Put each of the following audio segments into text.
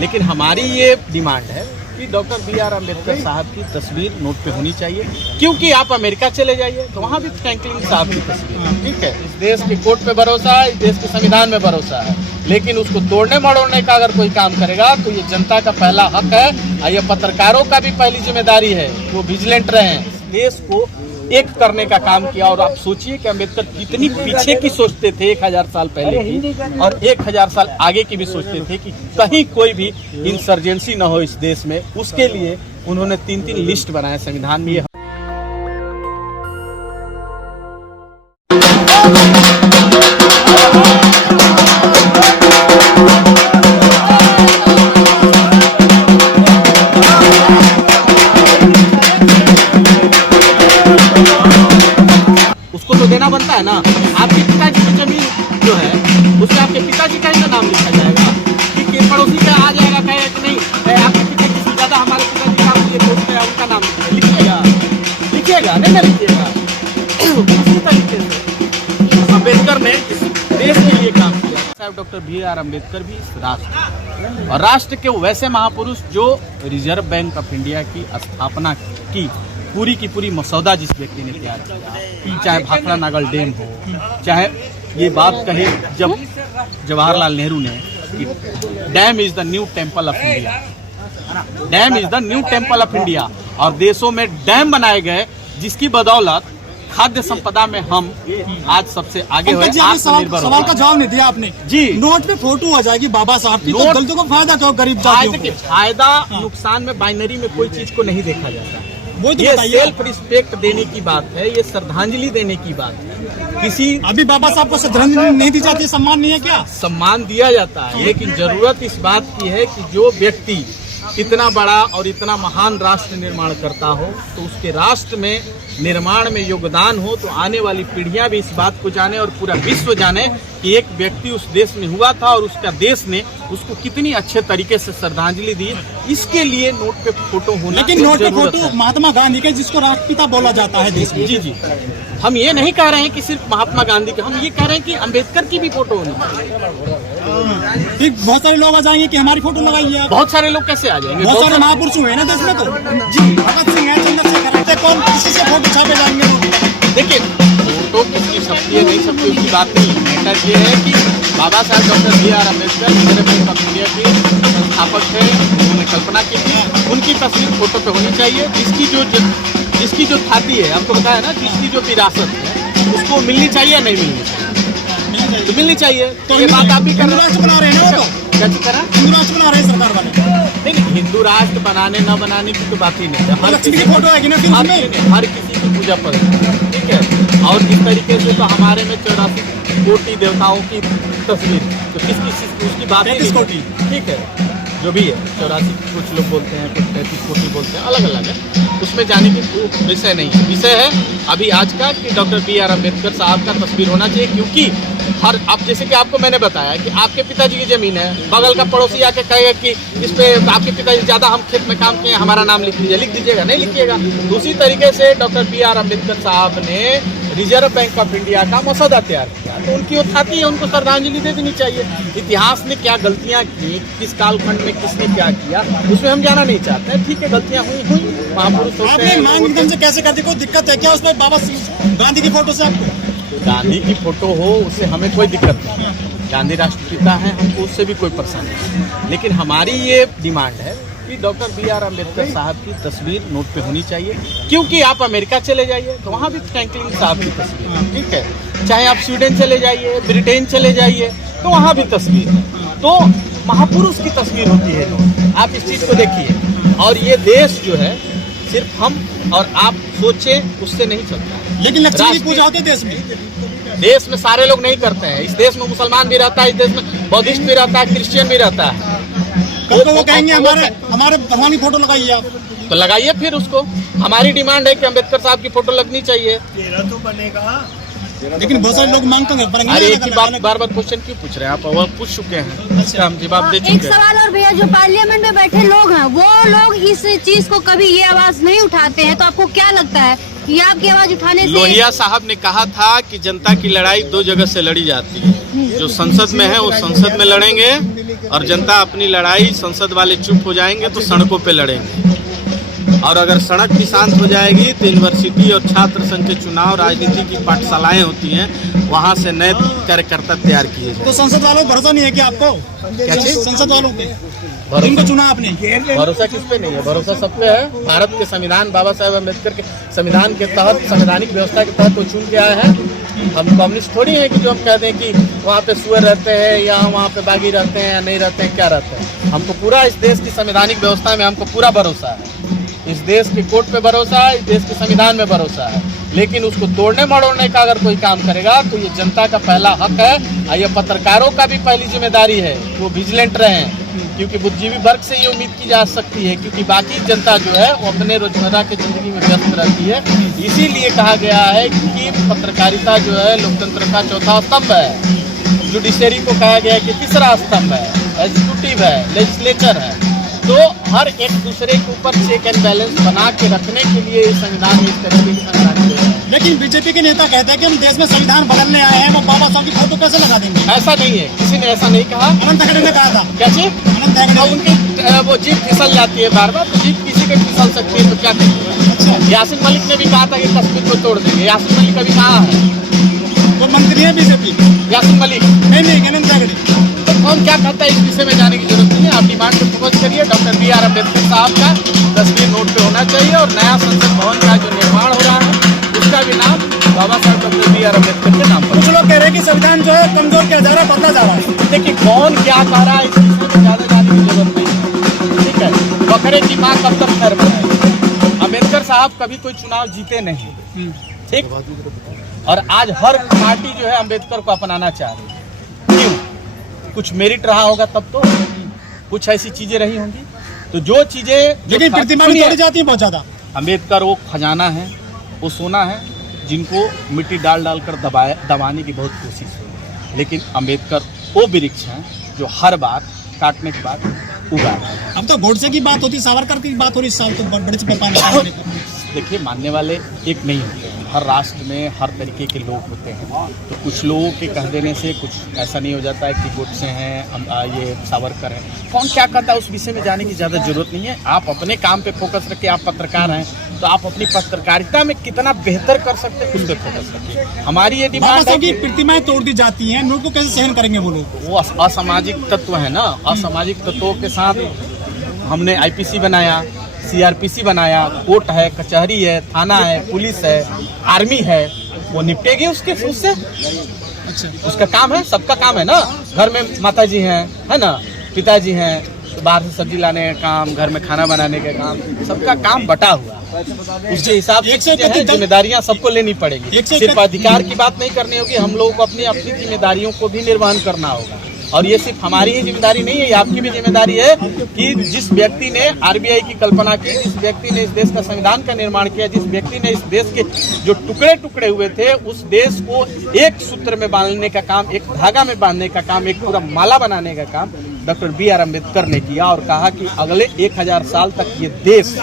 लेकिन हमारी ये डिमांड है कि डॉक्टर B.R. अम्बेडकर साहब की तस्वीर नोट पे होनी चाहिए, क्योंकि आप अमेरिका चले जाइए तो वहाँ भी फ्रैंकलिन साहब की तस्वीर, ठीक है। इस देश के कोर्ट पे भरोसा है, इस देश के संविधान में भरोसा है, लेकिन उसको तोड़ने मड़ोड़ने का अगर कोई काम करेगा तो ये जनता का पहला हक है और ये पत्रकारों का भी पहली जिम्मेदारी है, वो विजिलेंट रहें, देश को एक करने का काम किया। और आप सोचिए कि अम्बेडकर कितनी पीछे की सोचते थे 1000 साल पहले की, और 1000 साल आगे की भी सोचते थे कि कहीं कोई भी इंसर्जेंसी न हो इस देश में। उसके लिए उन्होंने 3-3 लिस्ट बनाए संविधान में। उसको तो देना बनता है ना। आपके पिताजी की जमीन जो है उसमें आपके पिताजी का ही तो नाम लिखा जाएगा, कि पड़ोसी का आ जाएगा, कहेगा कि नहीं आपके पिताजी से ज्यादा हमारे पिताजी का ये दोस्त है, उनका नाम लिखिएगा, लिखिएगा नहीं ना लिखिएगा। उसी तरीके से अम्बेडकर ने देश के लिए काम किया। साहब डॉक्टर B.R. अम्बेडकर भी इस राष्ट्र और राष्ट्र के वैसे महापुरुष जो रिजर्व बैंक ऑफ इंडिया की स्थापना की पूरी की पूरी मसौदा जिस व्यक्ति ने तैयार किया, चाहे भाखड़ा नागल डैम हो, चाहे ये बात कहे जब जवाहरलाल नेहरू ने कि dam is the new temple of India, dam is the new temple of India, और देशों में डैम बनाए गए जिसकी बदौलत खाद्य संपदा में हम आज सबसे आगे हुए। सवाल का जवाब नहीं दिया आपने जी। नोट पे फोटो आ जाएगी बाबा साहब की, तो दलितों को फायदा क्यों, गरीब फायदा नुकसान में बाइनरी में कोई चीज को नहीं देखा जाता है। तो ये सेल्फ रिस्पेक्ट देने की बात है, ये श्रद्धांजलि देने की बात है। किसी अभी बाबा साहब को श्रद्धांजलि नहीं दी जाती, सम्मान नहीं है क्या? सम्मान दिया जाता है, लेकिन जरूरत इस बात की है कि जो व्यक्ति इतना बड़ा और इतना महान राष्ट्र निर्माण करता हो तो उसके राष्ट्र में निर्माण में योगदान हो, तो आने वाली पीढ़ियां भी इस बात को जाने और पूरा विश्व जाने कि एक व्यक्ति उस देश में हुआ था और उसका देश ने उसको कितनी अच्छे तरीके से श्रद्धांजलि दी। इसके लिए नोट पे फोटो होना, लेकिन नोट पे फोटो महात्मा गांधी के, जिसको राष्ट्रपिता बोला जाता है देश में। जी जी, हम ये नहीं कह रहे हैं कि सिर्फ महात्मा गांधी के, हम ये कह रहे हैं कि अम्बेडकर की भी फोटो होनी चाहिए। बहुत सारे लोग आ जाएंगे कि हमारी फोटो लगाइए आप। बहुत सारे लोग कैसे आ जाएंगे? बहुत सारे महापुरुष हुए ना देश में, तो जी भगत सिंह है, चंद्रशेखर है, कौन किसी से फोटो छापे जाएंगे? देखिए फोटो किसकी सकती है नहीं सकती उसकी बात नहीं है, मैटर ये है कि बाबा साहब doctor B.R. Ambedkar reserve bank of India के संस्थापक थे, उन्होंने कल्पना की थी, उनकी तस्वीर फोटो पे होनी चाहिए। जिसकी जो ख्याति है, आपको बताया ना, जिसकी जो विरासत है उसको मिलनी चाहिए, नहीं मिलनी चाहिए, तो मिलनी चाहिए। तो ये बात आप भी कर रहे हैं, क्या तरह हिंदू राष्ट्र बना रहे हैं सरकार वाले। नहीं, हिंदू राष्ट्र बनाने न बनाने की तो बात ही नहीं है। हर किसी की फोटो है ना, हर किसी की पूजा पर, ठीक है। और इस तरीके से तो हमारे में 84 कोटि देवताओं की तस्वीर, तो किस उसकी बात ही नहीं, ठीक है, जो भी है 84 कुछ लोग बोलते हैं, कुछ 33 कोटि बोलते हैं, अलग अलग है, उसमें जाने की विषय नहीं है। विषय है अभी आज का कि डॉक्टर B.R. अम्बेडकर साहब का तस्वीर होना चाहिए, क्योंकि हर अब जैसे कि आपको मैंने बताया कि आपके पिताजी की जमीन है, बगल का पड़ोसी आके कहेगा कि इस पे आपके पिताजी ज्यादा हम खेत में काम किए, हमारा नाम लिख लीजिए, लिख दीजिएगा, नहीं लिखिएगा। दूसरी तरीके से डॉक्टर B.R. अम्बेडकर साहब ने रिजर्व बैंक ऑफ इंडिया का मसौदा तैयार किया, तो उनकी उठाती है, उनको श्रद्धांजलि दे देनी चाहिए। इतिहास ने क्या गलतियां की, किस कालखंड में किसने क्या किया, उसमें हम जाना नहीं चाहते हैं, ठीक है, गलतियां हुई, महापुरुष होते हैं। मांग एकदम से कैसे कर दी, कोई दिक्कत है क्या उसमें बाबा गांधी की फोटो से? आपको गांधी की फोटो हो उससे हमें कोई दिक्कत नहीं, गांधी राष्ट्रपिता हैं, हमको उससे भी कोई परेशानी नहीं, लेकिन हमारी ये डिमांड है कि डॉक्टर B.R. अम्बेडकर साहब की तस्वीर नोट पे होनी चाहिए, क्योंकि आप अमेरिका चले जाइए तो वहाँ भी फ्रैंकलिन साहब की तस्वीर, ठीक है, चाहे आप स्वीडन चले जाइए, ब्रिटेन चले जाइए तो वहाँ भी तस्वीर है, तो महापुरुष की तस्वीर होती है। आप इस चीज़ को देखिए, और ये देश जो है सिर्फ हम और आप सोचे उससे नहीं चलता है। लेकिन लक्ष्मी की पूजा होती है देश में सारे लोग नहीं करते हैं। इस देश में मुसलमान भी रहता है, इस देश में बौद्धिस्ट भी रहता है, क्रिश्चियन भी रहता है। वो कहेंगे हमारे भगवान की फोटो लगाइए आप, तो लगाइए फिर उसको। हमारी डिमांड है कि अम्बेडकर साहब की फोटो लगनी चाहिए। तो बनेगा, लेकिन बहुत सारे लोग मांग करेंगे। अरे एक ही बात बार बार क्वेश्चन क्यों पूछ रहे हैं आप? वो पूछ चुके हैं, इसका हम जवाब दे चुके हैं। एक सवाल और भैया, जो पार्लियामेंट में बैठे लोग हैं वो लोग इस चीज को कभी ये आवाज नहीं उठाते हैं, तो आपको क्या लगता है कि आपकी आवाज उठाने से? लोहिया साहब ने कहा था कि जनता की लड़ाई 2 जगह से लड़ी जाती है, जो संसद में है वो संसद में लड़ेंगे, और जनता अपनी लड़ाई, संसद वाले चुप हो जाएंगे तो सड़कों पे लड़ेंगे। और अगर सड़क भी शांत हो जाएगी तो यूनिवर्सिटी और छात्र संघ के चुनाव, राजनीति की पाठशालाएं होती हैं, वहां से नए कार्यकर्ता तैयार किए जाए। तो संसद वालों को भरोसा नहीं है क्या आपको? क्या चीज? संसद वालों पे जिनको चुना आपने? भरोसा किस पे नहीं है? भरोसा सब पे है। भारत के संविधान, बाबा साहेब अम्बेडकर के संविधान के तहत, संवैधानिक व्यवस्था के तहत वो चुन के आए हैं। हम कम्युनिस्ट थोड़ी हैं कि जो हम कह दें कि वहाँ पे सुअर रहते हैं या वहाँ पे बागी रहते हैं या नहीं रहते हैं, क्या रहते हैं। हमको पूरा इस देश की संवैधानिक व्यवस्था में हमको पूरा भरोसा है। इस देश के कोर्ट पे भरोसा है, इस देश के संविधान में भरोसा है। लेकिन उसको तोड़ने मड़ोड़ने का अगर कोई काम करेगा तो ये जनता का पहला हक है। और ये पत्रकारों का भी पहली जिम्मेदारी है, वो विजिलेंट रहें, क्योंकि बुद्धिजीवी वर्ग से ये उम्मीद की जा सकती है, क्योंकि बाकी जनता जो है वो अपने रोजमर्रा की जिंदगी में व्यस्त रहती है। इसीलिए कहा गया है कि पत्रकारिता जो है लोकतंत्र का चौथा स्तंभ है। जुडिशरी को कहा गया है कि तीसरा स्तंभ है, एग्जीक्यूटिव है, लेजिस्लेचर है। तो हर एक दूसरे के ऊपर चेक एंड बैलेंस बना के रखने के लिए संविधान में इस तरह की संविधान है। लेकिन बीजेपी के नेता कहते हैं कि हम देश में संविधान बदलने आए हैं, वो बाबा साहब की फोटो कैसे लगा देंगे? ऐसा नहीं है, किसी ने ऐसा नहीं कहा। अनंत हेगड़े ने कहा था। क्या चीज? अनंत हेगड़े उनकी वो जीप फिसल जाती है बार बार, तो जीप किसी के फिसल सकती है तो क्या करेंगे। अच्छा, यासिन मलिक ने भी कहा था कि कश्मीर को तोड़ देंगे। यासिन मलिक अभी कहाँ है? वो मंत्री है बीजेपी। यासिन मलिक नहीं, अनंत हेगड़े। तो कौन क्या कहता है इस विषय में जाने की जरूरत नहीं है। आप डिमांड पे फोकस करिए। डॉक्टर बी आर अम्बेडकर साहब का तस्वीर नोट पे होना चाहिए और नया संसद भवन का जो निर्माण हो रहा है उसका भी नाम बाबा साहब डॉक्टर बी आर अम्बेडकर के नाम पर। कुछ लोग कह रहे हैं कि संविधान जो है कमजोर किया जा रहा है, बढ़ता जा रहा है। देखिए कौन क्या कह रहा है इस विषय में ज्यादा जाने की जरूरत नहीं है, ठीक है। बकरे की माँ कब तक खैर बनाए। अम्बेडकर साहब कभी कोई चुनाव जीते नहीं, ठीक। और आज हर पार्टी जो है अम्बेडकर को अपनाना चाह रही है। क्यों? कुछ मेरिट रहा होगा तब तो, कुछ ऐसी चीजें रही होंगी तो जो चीजें। लेकिन प्रतिमा भी तोड़ी जाती है बहुत ज्यादा। अम्बेडकर वो खजाना है, वो सोना है जिनको मिट्टी डाल कर दबाने की बहुत कोशिश हुई। लेकिन अम्बेडकर वो वृक्ष हैं जो हर बार काटने के बाद उगा। अब तो गोडसे की बात होती, सावरकर की बात हो रही, साल तो बड़े से पैमाने। देखिए मानने वाले एक नहीं होते हैं, हर राष्ट्र में हर तरीके के लोग होते हैं। तो कुछ लोगों के कह देने से कुछ ऐसा नहीं हो जाता है कि गोडसे हैं, ये सावरकर हैं। कौन क्या करता है उस विषय में जाने की ज़्यादा जरूरत नहीं है। आप अपने काम पे फोकस रखिए। आप पत्रकार हैं तो आप अपनी पत्रकारिता में कितना बेहतर कर सकते हैं उस पर फोकस रखिए। हमारी ये डिमांड है कि प्रतिमाएं तोड़ दी जाती हैं, लोगों को कैसे सहन करेंगे वो लोग? वो असामाजिक तत्व है ना। असामाजिक तत्वों के साथ हमने IPC बनाया, CRPC बनाया, कोर्ट है, कचहरी है, थाना है, पुलिस है, आर्मी है, वो निपटेगी उससे। अच्छा, उसका काम है, सबका काम है ना। घर में माताजी हैं, है ना, पिताजी हैं, तो बाहर से सब्जी लाने का काम, घर में खाना बनाने का काम, सबका काम बटा हुआ। उसके हिसाब से जिम्मेदारियां सबको लेनी पड़ेगी। सिर्फ अधिकार की बात नहीं करनी होगी, हम लोगों को अपनी जिम्मेदारियों को भी निर्वहन करना होगा। और ये सिर्फ हमारी ही जिम्मेदारी नहीं है, ये आपकी भी जिम्मेदारी है कि जिस व्यक्ति ने RBI की कल्पना की, जिस व्यक्ति ने इस देश का संविधान का निर्माण किया, जिस व्यक्ति ने इस देश के जो टुकड़े टुकड़े हुए थे उस देश को एक सूत्र में बांधने का काम, एक धागा में बांधने का काम, एक पूरा माला बनाने का काम डॉक्टर BR अम्बेडकर ने किया। और कहा कि अगले 1000 साल तक ये देश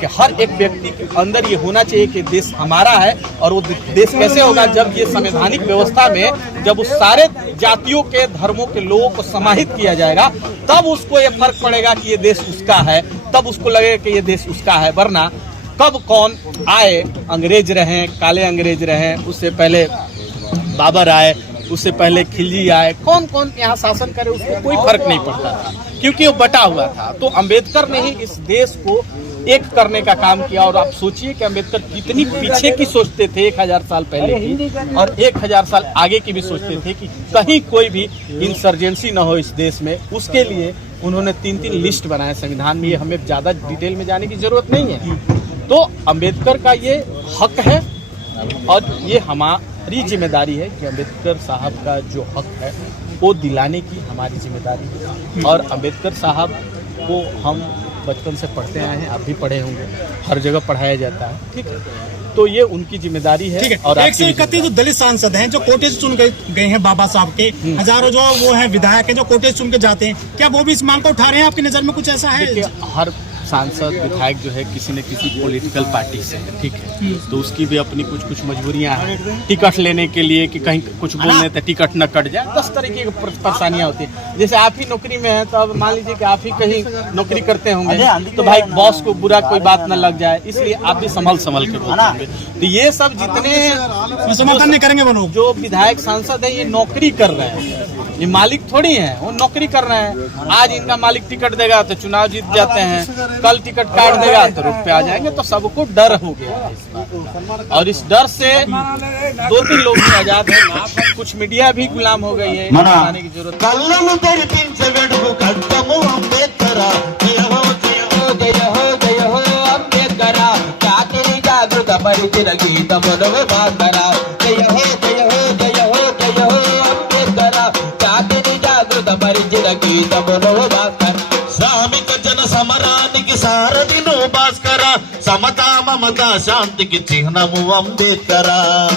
के हर एक व्यक्ति के अंदर ये होना चाहिए कि देश हमारा है। और वो देश कैसे होगा? जब ये संवैधानिक व्यवस्था में जब उस सारे जातियों के, धर्मों के लोगों को समाहित किया जाएगा, तब उसको ये फर्क पड़ेगा कि ये देश उसका है, तब उसको लगेगा कि ये देश उसका है। वरना कब कौन आए, अंग्रेज रहे, काले अंग्रेज रहे, उससे पहले बाबर आए, उससे पहले खिलजी आए, कौन कौन यहाँ शासन करे, उसको कोई फर्क नहीं पड़ता था क्योंकि वो बटा हुआ था। तो अम्बेडकर ने ही इस देश को एक करने का काम किया। और आप सोचिए कि अम्बेडकर कितनी पीछे की सोचते थे 1000 साल पहले की, और 1000 साल आगे की भी सोचते थे कि कहीं कोई भी इंसर्जेंसी ना हो इस देश में। उसके लिए उन्होंने 3-3 लिस्ट बनाए संविधान में। ये हमें ज़्यादा डिटेल में जाने की जरूरत नहीं है। तो अम्बेडकर का ये हक है और ये हमारी जिम्मेदारी है कि अम्बेडकर साहब का जो हक है वो दिलाने की हमारी जिम्मेदारी है। और अम्बेडकर साहब को हम बचपन से पढ़ते आए हैं, आप भी पढ़े होंगे, हर जगह पढ़ाया जाता है, ठीक है। तो ये उनकी जिम्मेदारी है। और 131 जो दलित सांसद हैं जो कोटे से चुन गए हैं बाबा साहब के, हजारों जो वो हैं विधायक हैं जो कोटे से चुन के जाते हैं, क्या वो भी इस मांग को उठा रहे हैं? आपकी नजर में कुछ ऐसा है? हर सांसद विधायक जो है किसी न किसी पॉलिटिकल पार्टी से है, ठीक है, तो उसकी भी अपनी कुछ कुछ मजबूरियां हैं टिकट लेने के लिए कि कहीं कुछ बोलने तो टिकट न कट जाए, 10 तरीके की परेशानियां होती है। जैसे आप ही नौकरी में हैं तो अब मान लीजिए कि आप ही कहीं नौकरी करते होंगे तो भाई बॉस को बुरा कोई बात न लग जाए, इसलिए आप भी संभल के बोलते होंगे। तो ये सब जितने समर्थन नहीं करेंगे वो लोग। जो विधायक सांसद है ये नौकरी कर रहे हैं, ये मालिक थोड़ी है, वो नौकरी कर रहे हैं। आज इनका मालिक टिकट देगा तो चुनाव जीत जाते हैं, कल टिकट काट देगा तो रुक पे आ जाएंगे, तो सबको डर हो गया है इस बात। और इस डर से 2-3 लोग भी आजाद हैं, कुछ मीडिया भी गुलाम हो गई है, आने की जरूरत। కళ్ళను తెరిపించే వెడుగు ఖడ్గము అంబేద్కర జయ హో జయ హో జయ హో జయ హో అంబేద్కర జాతిని జాగృత పరిచిన గీతమును బాకర జయ హో జయ హో జయ హో జయ హో అంబేద్కర జాతిని జాగృత పరిచిన గీతమును బాకర శ్రామిక జన సమరానికి సారథిను భాస్కర సమతా మమత శాంతికి చిహ్నము అంబేద్కర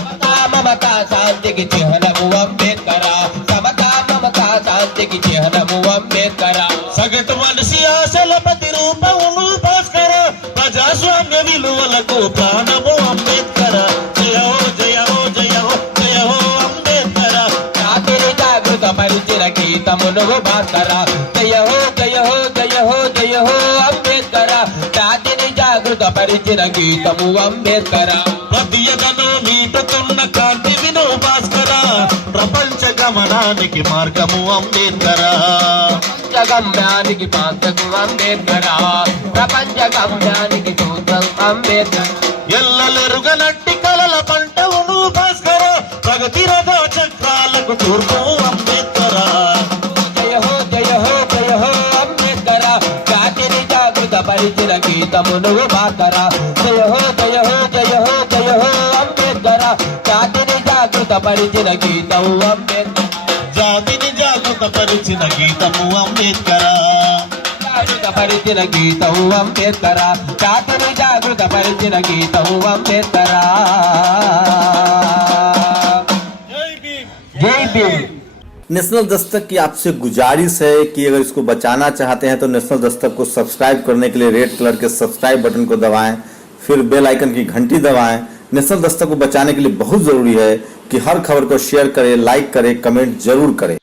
సమతా మమత శాంతికి చిహ్నము అంబేద్కర సమతా మమత శాంతికి చిహ్నము అంబేద్కర సగటు మనిషి ఆశల ప్రతిరూపమును భాస్కర ప్రజాస్వామ్య విలువలకు ప్రాణము అంబేద్కర జయ హో జయ హో జయ హో జయ హో అంబేద్కర జాతిని జాగృత పరిచిన గీతమును భాస్కర జయ హో జయ హో జయ హో జయ హో అంబేద్కర జాతిని జాగృత పరిచిన గీతము అంబేద్కర ప్రతియదను మీటుతున్న కాంతి విను భాస్కర ప్రపంచ గమనానికి మార్గము అంబేద్కర గమ్యానికి మార్గము అంబేద్కర ప్రపంచ గమ్యానికి సూత్రం అంబేద్కర ఎల్లలెరుగనట్టి కలల పంటవును భాస్కర ప్రగతి రథ చక్రాలకు తూర్పు అంబేద్కర జయ హో జయ హో జయ హో అంబేద్కర జాతిని జాగృత పరిచిన గీతమును భాస్కర జయ హో జయ హో జయ హో జయ హో అంబేద్కర జాతిని జాగృత పరిచిన గీతము అంబేద్కర జాతిని జాగృత పరిచిన గీతము అంబేద్కర జాగృత పరిచిన గీతము అంబేద్కర జాతిని జాగృత పరిచిన గీతము అంబేద్కర జై భీమ్। नेशनल दस्तक की आपसे गुजारिश है कि अगर इसको बचाना चाहते हैं तो नेशनल दस्तक को सब्सक्राइब करने के लिए रेड कलर के सब्सक्राइब बटन को दबाएं, फिर बेल आइकन की घंटी दबाएं। नेशनल दस्तक को बचाने के लिए बहुत ज़रूरी है कि हर खबर को शेयर करें, लाइक करें, कमेंट जरूर करें।